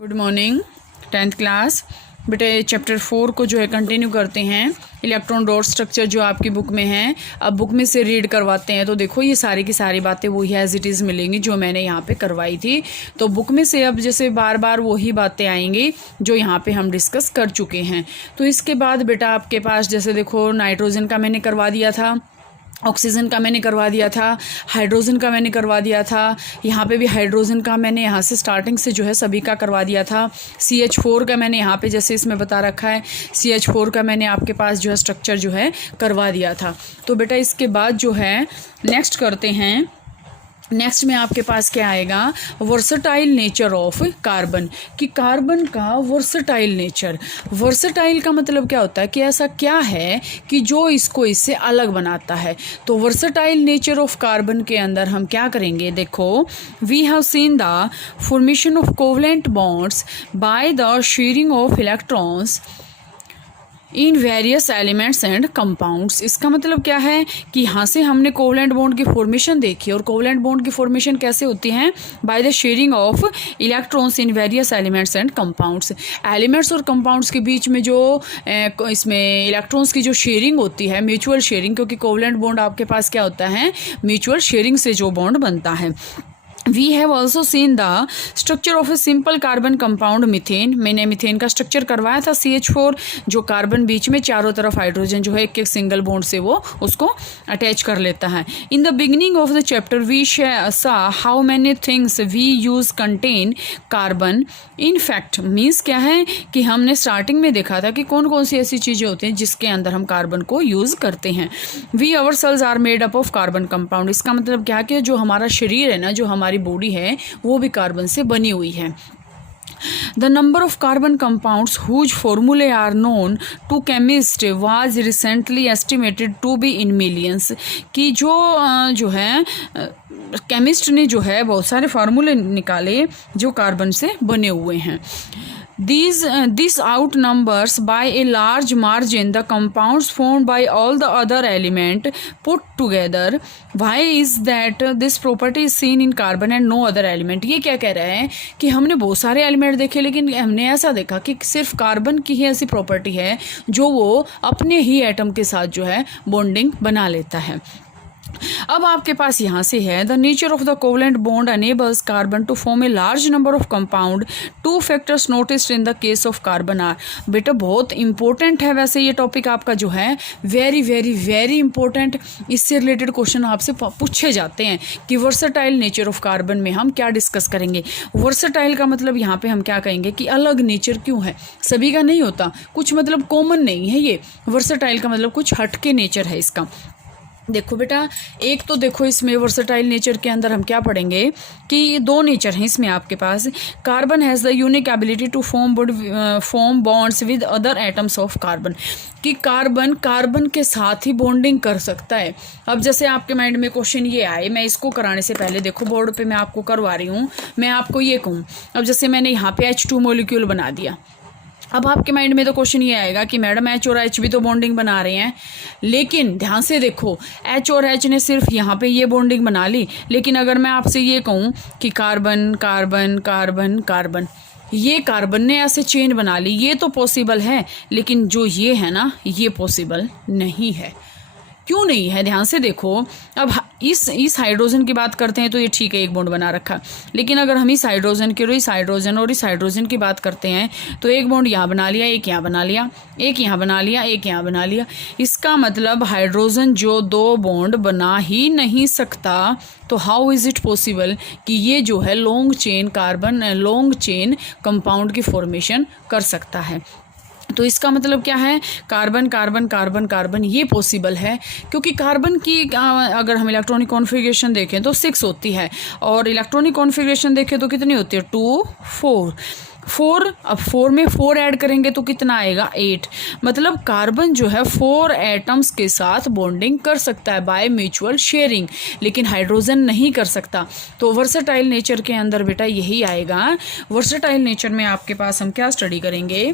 Good morning 10th class. बेटे chapter 4 को जो है कंटिन्यू करते हैं। इलेक्ट्रॉन डॉट स्ट्रक्चर जो आपकी बुक में है, अब बुक में से रीड करवाते हैं। तो देखो ये सारी की सारी बातें वही एज इट इज़ मिलेंगी जो मैंने यहाँ पे करवाई थी। तो बुक में से अब जैसे बार बार वही बातें आएंगी जो यहाँ पे हम डिस्कस कर चुके हैं। तो इसके बाद बेटा आपके पास जैसे देखो नाइट्रोजन का मैंने करवा दिया था, ऑक्सीजन का मैंने करवा दिया था, हाइड्रोजन का मैंने करवा दिया था, यहाँ पे भी हाइड्रोजन का मैंने यहाँ से स्टार्टिंग से जो है सभी का करवा दिया था। CH4 का मैंने यहाँ पे जैसे इसमें बता रखा है, CH4 का मैंने आपके पास जो है स्ट्रक्चर जो है करवा दिया था। तो बेटा इसके बाद जो है नेक्स्ट करते हैं। नेक्स्ट में आपके पास क्या आएगा, वर्सटाइल नेचर ऑफ कार्बन, कि कार्बन का वर्सटाइल नेचर। वर्सटाइल का मतलब क्या होता है कि ऐसा क्या है कि जो इसको इससे अलग बनाता है। तो वर्सटाइल नेचर ऑफ कार्बन के अंदर हम क्या करेंगे, देखो we have seen the formation of covalent bonds by the sharing of electrons in various elements and compounds. इसका मतलब क्या है कि यहाँ से हमने कोवलेंट बॉन्ड की फॉर्मेशन देखी, और कोवलेंट बॉन्ड की फॉर्मेशन कैसे होती है, bye the sharing of electrons in various elements and compounds. Elements और कंपाउंड्स के बीच में जो इसमें इलेक्ट्रॉन्स की जो शेयरिंग होती है, म्यूचुअल शेयरिंग, क्योंकि कोवलेंट बॉन्ड आपके पास क्या होता है, म्यूचुअल शेयरिंग से जो बॉन्ड बनता है। We have also seen the structure of a simple carbon compound methane। मैंने मीथेन का स्ट्रक्चर करवाया था CH4, जो कार्बन बीच में चारों तरफ हाइड्रोजन जो है एक एक सिंगल बॉन्ड से वो उसको अटैच कर लेता है। In the beginning of the chapter we saw how many things we use contain carbon. In fact means क्या है कि हमने स्टार्टिंग में देखा था कि कौन कौन सी ऐसी चीज़ें होती हैं जिसके अंदर हम कार्बन को यूज़ करते हैं। We our cells are made up of carbon compound. इसका मतलब क्या कि जो हमारा शरीर है ना, जो हमारी बॉडी है, वो भी कार्बन से बनी हुई है। The number of carbon compounds whose formulae are known to chemists was recently estimated to be in millions। कि जो है केमिस्ट ने जो है बहुत सारे फार्मूले निकाले जो कार्बन से बने हुए हैं। This outnumbers by a large margin the compounds formed by all the other element put together। Why is that this property is seen in carbon and no other element। ये क्या कह रहा है कि हमने बहुत सारे एलिमेंट देखे, लेकिन हमने ऐसा देखा कि सिर्फ कार्बन की ही ऐसी प्रॉपर्टी है जो वो अपने ही एटम के साथ जो है बॉन्डिंग बना लेता है। अब आपके पास यहाँ से है the nature of the covalent bond enables carbon to form a large number of compound. Two factors noticed in the case of carbon are. बेटा बहुत इंपॉर्टेंट है वैसे ये टॉपिक आपका जो है, वेरी वेरी वेरी इंपॉर्टेंट। इससे रिलेटेड क्वेश्चन आपसे पूछे जाते हैं कि वर्सटाइल नेचर ऑफ कार्बन में हम क्या डिस्कस करेंगे। वर्सटाइल का मतलब यहाँ पे हम क्या कहेंगे कि अलग नेचर क्यों है, सभी का नहीं होता, कुछ मतलब कॉमन नहीं है। ये वर्सटाइल का मतलब कुछ हटके नेचर है इसका। देखो बेटा एक तो देखो इसमें वर्सटाइल नेचर के अंदर हम क्या पढ़ेंगे कि दो नेचर हैं इसमें आपके पास। Carbon has the unique ability to form bonds with other atoms of carbon, कि कार्बन के साथ ही बॉन्डिंग कर सकता है। अब जैसे आपके माइंड में क्वेश्चन ये आए, मैं इसको कराने से पहले देखो बोर्ड पे मैं आपको करवा रही हूँ, मैं आपको ये कहूँ, अब जैसे मैंने यहाँ पे H2 मॉलिक्यूल बना दिया, अब आपके माइंड में तो क्वेश्चन ये आएगा कि मैडम H और H भी तो बॉन्डिंग बना रहे हैं, लेकिन ध्यान से देखो H और H ने सिर्फ यहाँ पे ये बॉन्डिंग बना ली, लेकिन अगर मैं आपसे ये कहूँ कि कार्बन कार्बन कार्बन कार्बन, ये कार्बन ने ऐसे चेन बना ली, ये तो पॉसिबल है, लेकिन जो ये है ना, ये पॉसिबल नहीं है। क्यों नहीं है, ध्यान से देखो। अब इस हाइड्रोजन की बात करते हैं तो ये ठीक है, एक बॉन्ड बना रखा, लेकिन अगर हम इस हाइड्रोजन और इस हाइड्रोजन की बात करते हैं तो एक बॉन्ड यहाँ बना लिया, एक यहाँ बना लिया, एक यहाँ बना लिया, एक यहाँ बना लिया। इसका मतलब हाइड्रोजन जो दो बॉन्ड बना ही नहीं सकता, तो हाउ इज़ इट पॉसिबल कि ये जो है लॉन्ग चेन कंपाउंड की फॉर्मेशन कर सकता है। तो इसका मतलब क्या है, कार्बन कार्बन कार्बन कार्बन ये पॉसिबल है, क्योंकि कार्बन की अगर हम इलेक्ट्रॉनिक कॉन्फ़िगरेशन देखें तो 6 होती है, और इलेक्ट्रॉनिक कॉन्फ़िगरेशन देखें तो कितनी होती है, 2 4। अब 4 में 4 ऐड करेंगे तो कितना आएगा, 8। मतलब कार्बन जो है 4 एटम्स के साथ बॉन्डिंग कर सकता है बाय म्यूचुअल शेयरिंग, लेकिन हाइड्रोजन नहीं कर सकता। तो वर्सटाइल नेचर के अंदर बेटा यही आएगा। वर्सटाइल नेचर में आपके पास हम क्या स्टडी करेंगे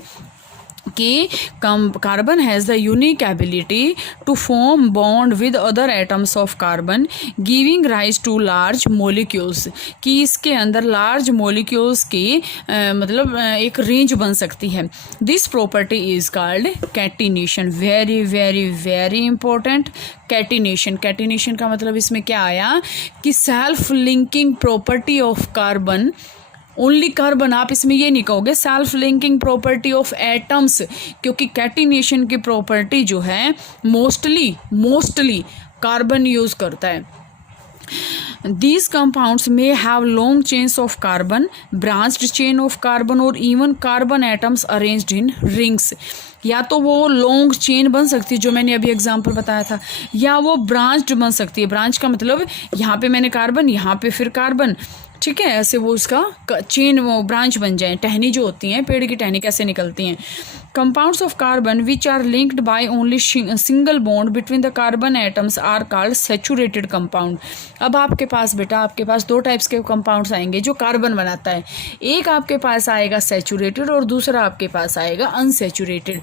कि carbon has the unique ability to form bond with other atoms of carbon giving rise to large molecules, कि इसके अंदर लार्ज मोलिक्यूल्स की मतलब एक रेंज बन सकती है। This property is called catenation. Very very very important, catenation. Catenation का मतलब इसमें क्या आया कि self linking property of carbon, only carbon, आप इसमें ये नहीं कहोगे self linking property of atoms, क्योंकि कैटिनेशन की प्रॉपर्टी जो है मोस्टली कार्बन यूज करता है। These compounds may have long chains of carbon, branched chain of carbon और even carbon atoms arranged in rings। या तो वो लॉन्ग चेन बन सकती है जो मैंने अभी एग्जांपल बताया था, या वो ब्रांच्ड बन सकती है। ब्रांच का मतलब यहाँ पे मैंने कार्बन, यहाँ पे फिर कार्बन, ठीक है, ऐसे वो उसका चेन, वो ब्रांच बन जाए। टहनी जो होती हैं, पेड़ की टहनी कैसे निकलती हैं। Compounds of carbon which are linked by only single bond between the carbon atoms are called saturated compound. अब आपके पास बेटा, आपके पास दो टाइप्स के कंपाउंड्स आएंगे जो कार्बन बनाता है। एक आपके पास आएगा सैचुरेटेड और दूसरा आपके पास आएगा अनसैचुरेटेड।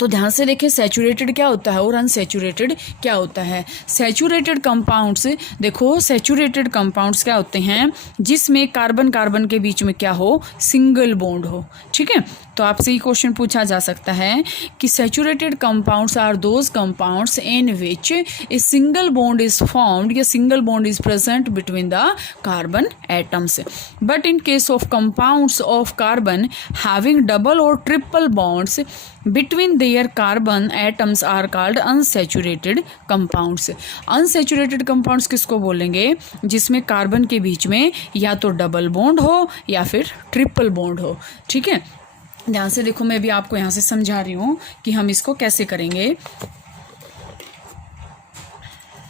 तो ध्यान से देखिए सैचुरेटेड क्या होता है और अनसैचुरेटेड क्या होता है। सैचुरेटेड कंपाउंड्स, देखो सैचुरेटेड कंपाउंड्स क्या होते हैं जिसमें कार्बन कार्बन के बीच में क्या हो, सिंगल बॉन्ड हो। ठीक है, तो आपसे ये क्वेश्चन पूछा जा सकता है कि saturated compounds are those compounds in which a single bond is formed या single bond is present between the carbon atoms. But in case of compounds of carbon having double और triple bonds between their carbon atoms are called unsaturated compounds. Unsaturated compounds किसको बोलेंगे, जिसमें carbon के बीच में या तो double bond हो या फिर ट्रिपल बॉन्ड हो। ठीक है, ध्यान से देखो, मैं भी आपको यहाँ से समझा रही हूँ कि हम इसको कैसे करेंगे।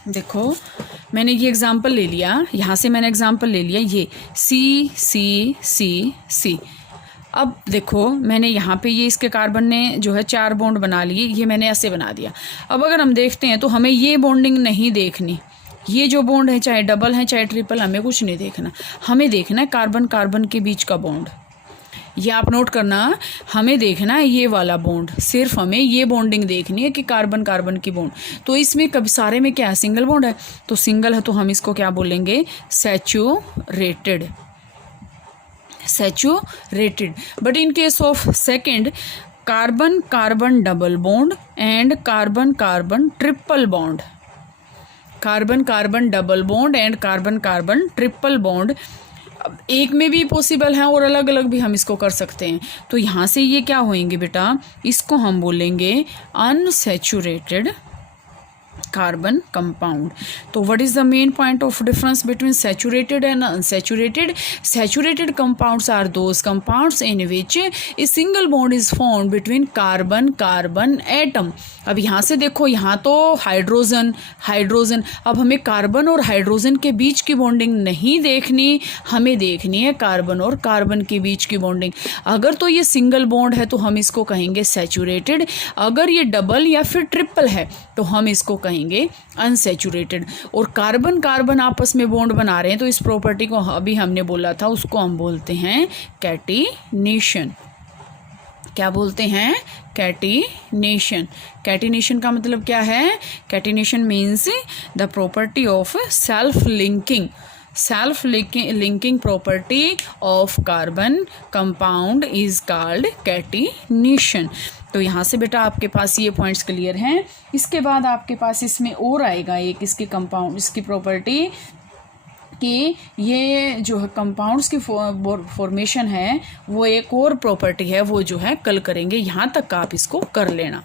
देखो मैंने ये एग्जाम्पल ले लिया, यहाँ से मैंने एग्जाम्पल ले लिया ये सी सी सी सी। अब देखो मैंने यहाँ पे ये इसके कार्बन ने जो है 4 बॉन्ड बना लिए, ये मैंने ऐसे बना दिया। अब अगर हम देखते हैं तो हमें ये बॉन्डिंग नहीं देखनी, ये जो बॉन्ड है चाहे डबल है चाहे ट्रिपल, हमें कुछ नहीं देखना। हमें देखना है कार्बन कार्बन के बीच का बॉन्ड। ये आप नोट करना, हमें देखना है ये वाला बॉन्ड, सिर्फ हमें ये बॉन्डिंग देखनी है कि कार्बन कार्बन की बॉन्ड। तो इसमें कभी सारे में क्या है, सिंगल बॉन्ड है, तो सिंगल है तो हम इसको क्या बोलेंगे, saturated, saturated. But in case of second, carbon carbon double bond and carbon carbon triple bond, carbon carbon double bond and carbon carbon triple bond एक में भी पॉसिबल है और अलग अलग भी हम इसको कर सकते हैं। तो यहाँ से ये क्या होंगे बेटा, इसको हम बोलेंगे अनसैचुरेटेड कार्बन कंपाउंड। तो what is the main point of difference between saturated and unsaturated? Saturated compounds are those compounds in which a single bond is formed between carbon carbon atom. अब यहाँ से देखो, यहाँ तो हाइड्रोजन हाइड्रोजन, अब हमें carbon और हाइड्रोजन के बीच की बॉन्डिंग नहीं देखनी, हमें देखनी है कार्बन और कार्बन के बीच की बॉन्डिंग। अगर तो ये सिंगल बॉन्ड है तो हम इसको कहेंगे सैचुरेटेड, अगर ये डबल या फिर ट्रिपल है तो हम इसको कहेंगे अनसैचुरेटेड। और कार्बन कार्बन आपस में बॉन्ड बना रहे हैं तो इस प्रॉपर्टी को अभी हमने बोला था, उसको हम बोलते हैं कैटिनेशन। क्या बोलते हैं, कैटिनेशन। कैटिनेशन का मतलब क्या है, catenation means the property of self linking, self linking property of carbon compound is called catenation. तो यहाँ से बेटा आपके पास ये पॉइंट्स क्लियर हैं। इसके बाद आपके पास इसमें और आएगा एक इसकी कंपाउंड, इसकी प्रॉपर्टी कि ये जो है कंपाउंड्स की फॉर्मेशन है वो एक और प्रॉपर्टी है, वो जो है कल करेंगे। यहाँ तक आप इसको कर लेना।